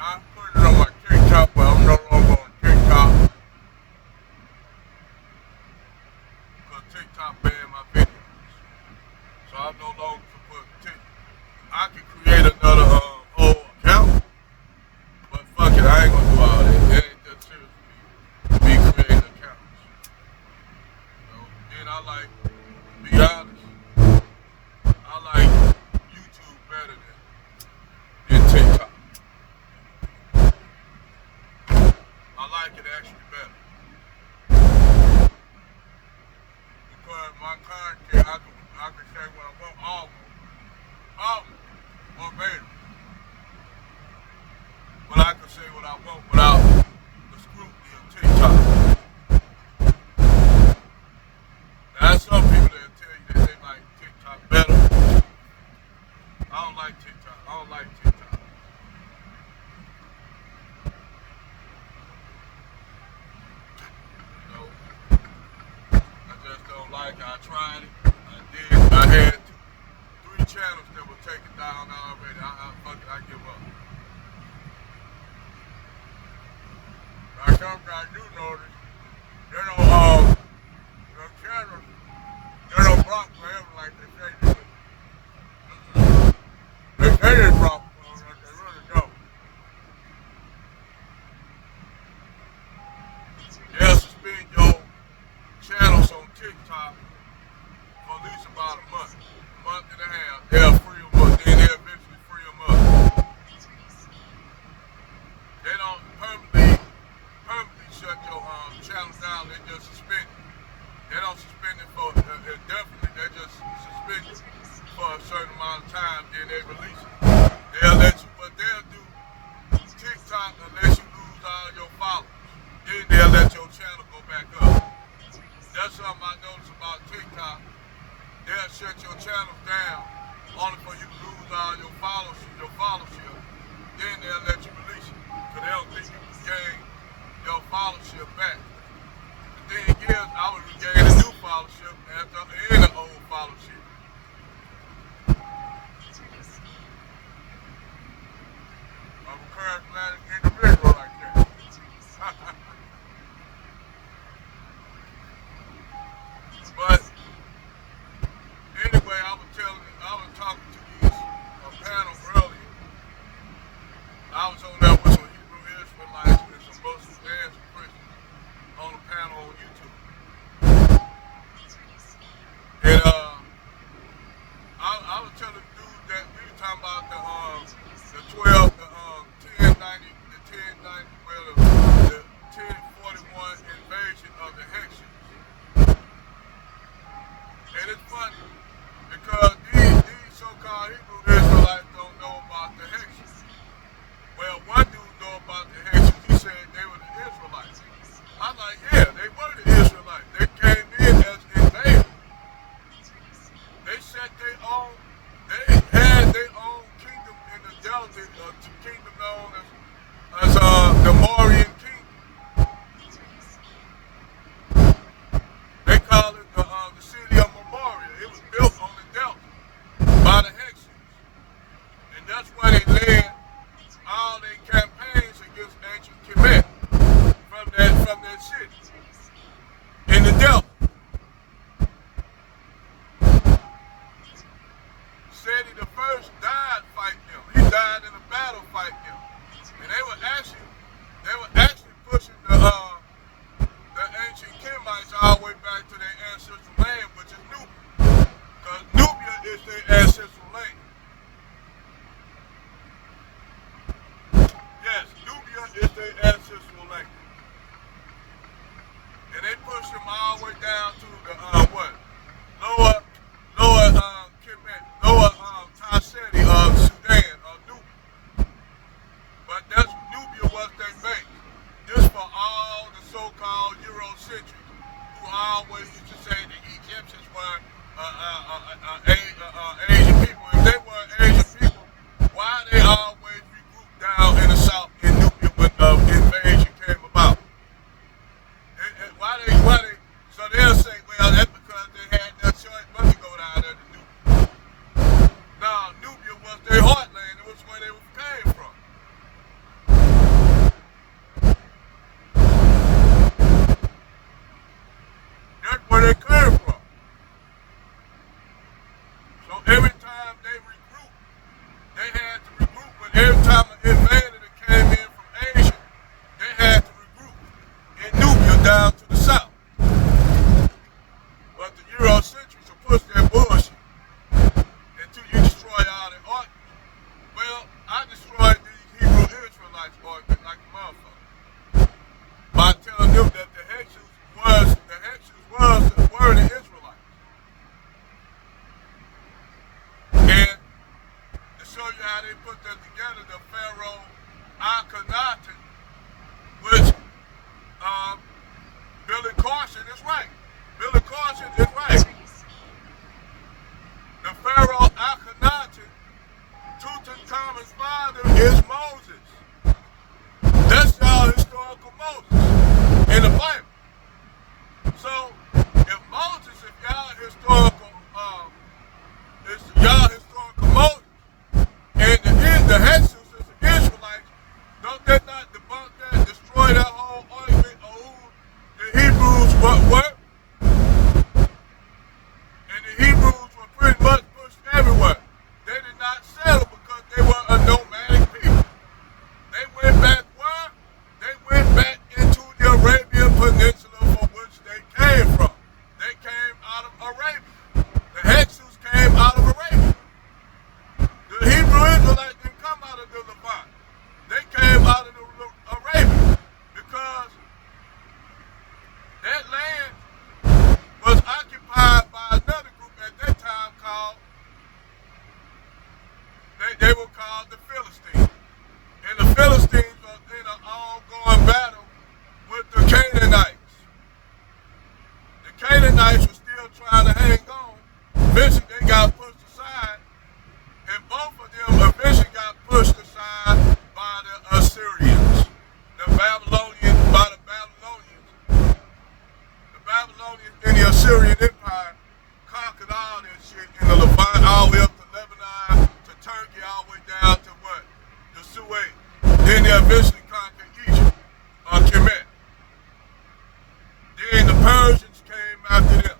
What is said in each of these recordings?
I put it on my TikTok, but I'm no longer on TikTok because TikTok banned my videos. So I no longer can put TikTok. I can create another old account, but fuck it, I ain't gonna do all that. It ain't that serious for me. Me creating accounts. Then I like, to be honest, I like YouTube better than TikTok. I like it actually better because my content, I can say what I want almost verbatim, but I can say what I want without the scrutiny of TikTok. Now, there's some people that tell you that they like TikTok better. I don't like TikTok. I don't like TikTok. You know, I just don't like it. I tried it. I did. I had three channels that were taken down already. Fuck it, I give up. Now, something I do notice, they don't, the channels, they don't block forever like they say they do. They say they block forever, but they really don't. They'll suspend your channels on TikTok for at least about a month and a half. They'll free them up, then they'll eventually free them up. They don't permanently shut your channel down. They just suspend it. They don't suspend it for indefinitely. They just suspend it for a certain amount of time. Then they release it. They'll let you. What they'll do, TikTok will let you lose all your followers. Then they'll let your channel go back up. That's something I noticed about TikTok. They'll shut your channels down only for you to lose all your followership. Then they'll let you release it. Because they don't think you can gain your followership back. The thing is, I would regain a new followership after and an old followership. I'm a charismatic individual like that. But anyway, I was talking to a panel earlier. I was on there with some Hebrew Israelites and some Muslims and some Christians on a panel on YouTube. And I was telling the dude that we were talking about the 1090, the 1041 invasion of the Hexes. And it's funny because these so-called Hebrew Israelites don't know about the Hexes. Well, one dude know about the Hexes. He said they were the Israelites. I'm like, yeah, they were the Israelites. They came in as invaders. They set they had their own kingdom in the Delta, a kingdom known as the Mauryan Kingdom. They call it the city of Memoria. It was built on the Delta by the Hexes. And that's where they led all their campaigns against ancient Kemet from that city in the Delta. Seti the first died fighting them. He died in a battle fighting them. And they were actually pushing the ancient Kemites all the way back to their ancestral land, which is Nubia. Because Nubia is their ancestral land. Yes, Nubia is their ancestral land. And they pushed them all the way down to the Lower Kemet, Lower Tarseti of Sudan or Nubia. But Nubia was their base. This for all the so-called Eurocentrics who always used to say the Egyptians were Asian people. If they were Asian people, why they always regrouped down in the south in Nubia when the invasion came about? Why they? So they'll say they put that together, the Pharaoh Akhenaten, which Billy Carson is right. Billy Carson is right. The Pharaoh Akhenaten, Tutankhamun's father, is Moses. That's y'all historical Moses in the Bible. So if Moses, if y'all historical Moses, and the Jesus is the Israelites, don't they not debunk that, destroy that whole argument of who the Hebrews were? And the Hebrews were pretty much pushed everywhere. They did not settle because they were a nomadic people. They went back where? They went back into the Arabian Peninsula from which they came from. They came out of Arabia. The Hyksos came out of Arabia. The Hebrew Israelites didn't come out of the Levant. They came out of Arabia because that land was occupied by another group at that time called, they were called the Philistines. And the Philistines were in an ongoing battle with the Canaanites. The Canaanites were still trying to hang on. Eventually they got pushed aside, and both of them eventually got pushed aside by the Assyrians. The Babylonians in the Assyrian Empire conquered all that shit in the Levant, all the way up to Lebanon, to Turkey, all the way down to what? The Suez. Then they eventually conquered Egypt, or Kemet. Then the Persians came after them.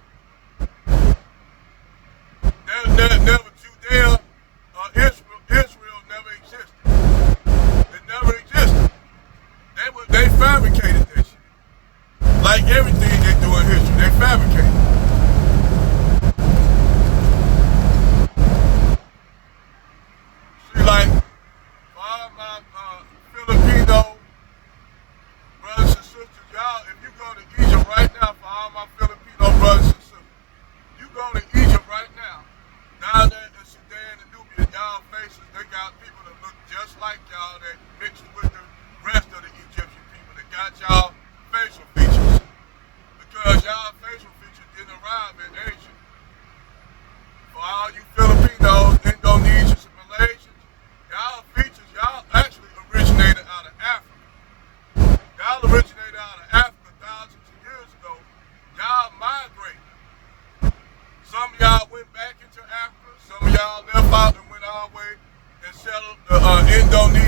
Never Judea or Israel never existed. It never existed. They fabricated that shit. Like everything they do in history, they fabricate. See, like, for all my Filipino brothers and sisters, y'all, if you go to Egypt right now, for all my Filipino brothers and sisters, you go to Egypt right now, down there in Sudan and Nubia, y'all faces, they got people that look just like y'all that mixed with the rest of the Egyptian people that got y'all facial features. Because y'all facial features didn't arrive in Asia. For all you Filipinos, Indonesians, and Malaysians, y'all features, y'all actually originated out of Africa. Y'all originated out of Africa thousands of years ago. Y'all migrated. Some of y'all went back into Africa. Some of y'all left out and went all the way and settled Indonesia.